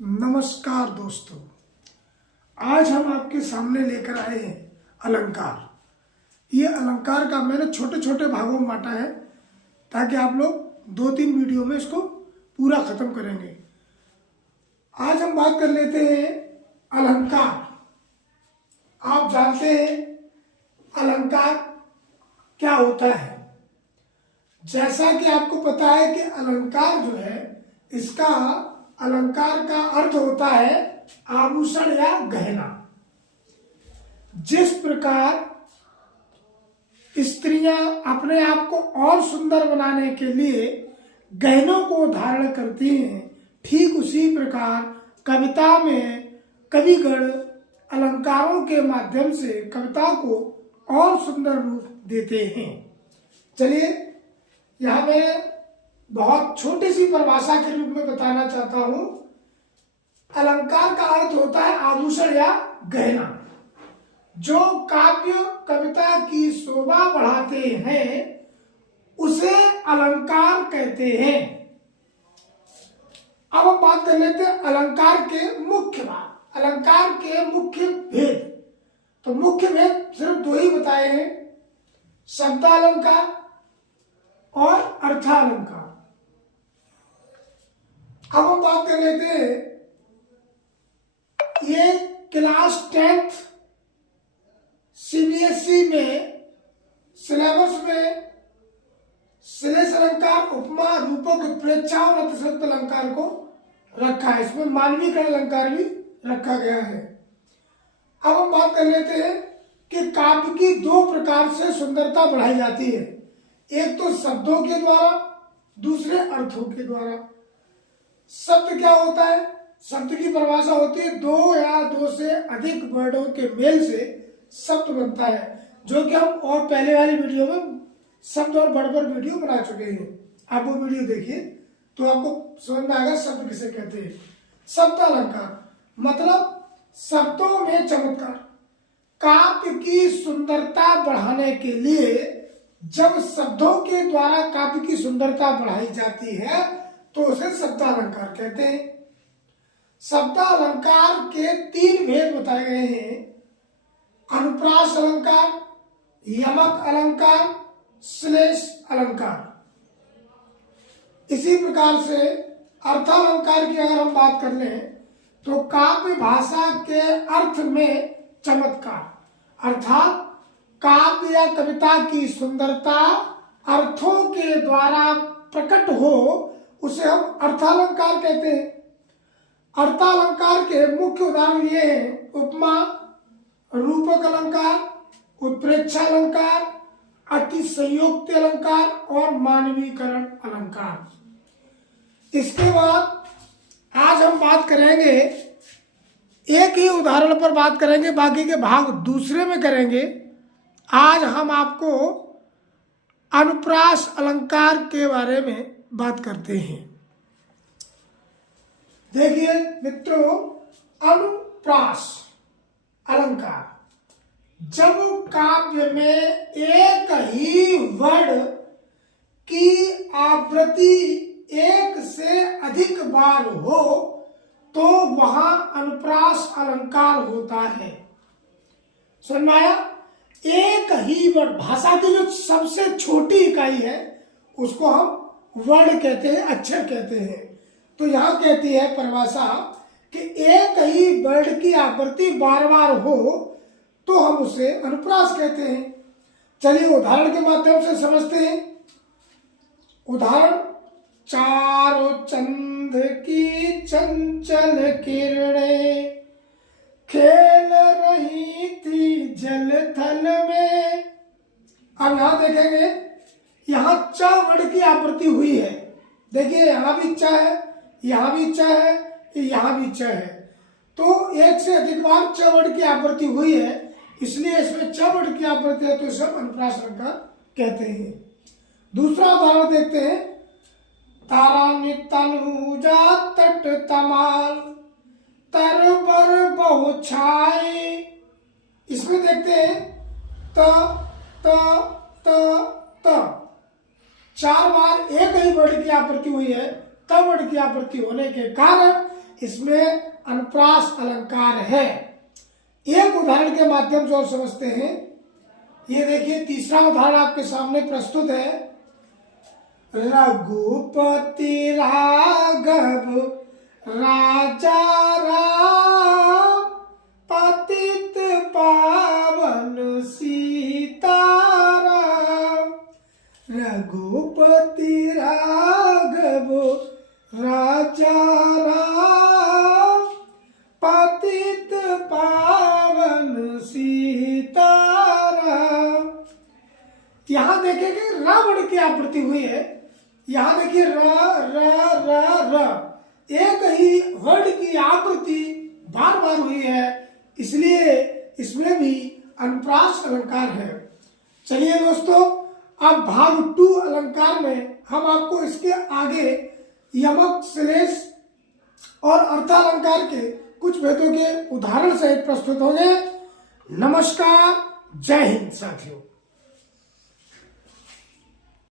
नमस्कार दोस्तों, आज हम आपके सामने लेकर आए हैं अलंकार। ये अलंकार का मैंने छोटे छोटे भागों में बांटा है ताकि आप लोग 2-3 वीडियो में इसको पूरा खत्म करेंगे। आज हम बात कर लेते हैं अलंकार। आप जानते हैं अलंकार क्या होता है। जैसा कि आपको पता है कि अलंकार जो है, इसका अलंकार का अर्थ होता है आभूषण या गहना। जिस प्रकार स्त्रियां अपने आप को और सुंदर बनाने के लिए गहनों को धारण करती हैं, ठीक उसी प्रकार कविता में कविगण अलंकारों के माध्यम से कविता को और सुंदर रूप देते हैं। चलिए, यहाँ मैं बहुत छोटी सी परिभाषा के रूप में बताना चाहता हूं। अलंकार का अर्थ होता है आभूषण या गहना, जो काव्य कविता की शोभा बढ़ाते हैं उसे अलंकार कहते हैं। अब हम बात कर लेते हैं अलंकार के मुख्य भाग, अलंकार के मुख्य भेद। तो मुख्य भेद सिर्फ 2 ही बताए हैं, शब्दालंकार और अर्थालंकार। अब हम बात कर लेते हैं, ये क्लास 10th सीबीएसई में सिलेबस में श्लेष अलंकार, उपमा, रूपक, उत्प्रेक्षा और अतिशयोक्त अलंकार को रखा है। इसमें मानवीकरण अलंकार भी रखा गया है। अब हम बात कर लेते हैं कि काव्य की 2 प्रकार से सुंदरता बढ़ाई जाती है। एक तो शब्दों के द्वारा, दूसरे अर्थों के द्वारा। शब्द क्या होता है? शब्द की परिभाषा होती है 2 या 2 से अधिक वर्डों के मेल से शब्द बनता है, जो कि हम और पहले वाली वीडियो में शब्द और वर्ड पर वीडियो बना चुके हैं। आप वो वीडियो देखिए तो आपको समझ में आएगा शब्द किसे कहते हैं। शब्द अलंकार मतलब शब्दों में चमत्कार। काव्य की सुंदरता बढ़ाने के लिए जब शब्दों के द्वारा काव्य की सुंदरता बढ़ाई जाती है तो उसे शब्दालंकार कहते हैं। शब्दालंकार के 3 भेद बताए गए हैं, अनुप्रास अलंकार, यमक अलंकार, श्लेष अलंकार। इसी प्रकार से अर्थालंकार की अगर हम बात कर लें तो काव्य भाषा के अर्थ में चमत्कार, अर्थात काव्य या कविता की सुंदरता अर्थों के द्वारा प्रकट हो, उसे हम अर्थालंकार कहते हैं। अर्थालंकार के मुख्य उदाहरण ये हैं उपमा, रूपक अलंकार, उत्प्रेक्षा अलंकार, अतिशयोक्ति अलंकार और मानवीकरण अलंकार। इसके बाद आज हम बात करेंगे, एक ही उदाहरण पर बात करेंगे, बाकी के भाग दूसरे में करेंगे। आज हम आपको अनुप्रास अलंकार के बारे में बात करते हैं। देखिए मित्रों, अनुप्रास अलंकार जब काव्य में एक ही वर्ड की आवृत्ति 1 से अधिक बार हो तो वहां अनुप्रास अलंकार होता है। समझ में आया? एक ही वर्ड, भाषा की जो सबसे छोटी इकाई है उसको हम वर्ड कहते हैं, अक्षर कहते हैं। तो यहां कहती है परिभाषा कि एक ही वर्ड की आवृत्ति बार बार हो तो हम उसे अनुप्रास कहते हैं। चलिए उदाहरण के माध्यम से समझते हैं। उदाहरण, चारों चंद की चंचल किरणें खेल रही थी जल थल में। अब यहां देखेंगे, यहां च वर्ड की आवृत्ति हुई है। देखिए यहां भी च है, यहां भी च है, यहां भी च है। तो 1 से अधिक बार च वर्ड की आवृत्ति हुई है, इसलिए इसमें च वर्ड की आवृत्ति है तो इसे हम अनुप्रास अलंकार कहते हैं। दूसरा उदाहरण देखते हैं। तारा तनुजा तट तमाल तर बर बहु छाए। इसमें देखते हैं त त त त 4 बार एक ही वर्ड की आवृत्ति हुई है। त वर्ड की आवृत्ति होने के कारण इसमें अनुप्रास अलंकार है। एक उदाहरण के माध्यम से और समझते हैं। ये देखिए तीसरा उदाहरण आपके सामने प्रस्तुत है। रघुपति राघव राजा राम पतित पावन सीताराम। रघुपति राघव राजा राम पतित पावन सीताराम। यहां देखिए कि रावण की आवृत्ति हुई है। यहां देखिए र र र र एक ही वर्ड की आवृत्ति बार बार हुई है, इसलिए इसमें भी अनुप्रास अलंकार है। चलिए दोस्तों, अब भाग 2 अलंकार में हम आपको इसके आगे यमक, श्लेष और अर्थालंकार के कुछ भेदों के उदाहरण सहित प्रस्तुत होंगे। नमस्कार, जय हिंद साथियों।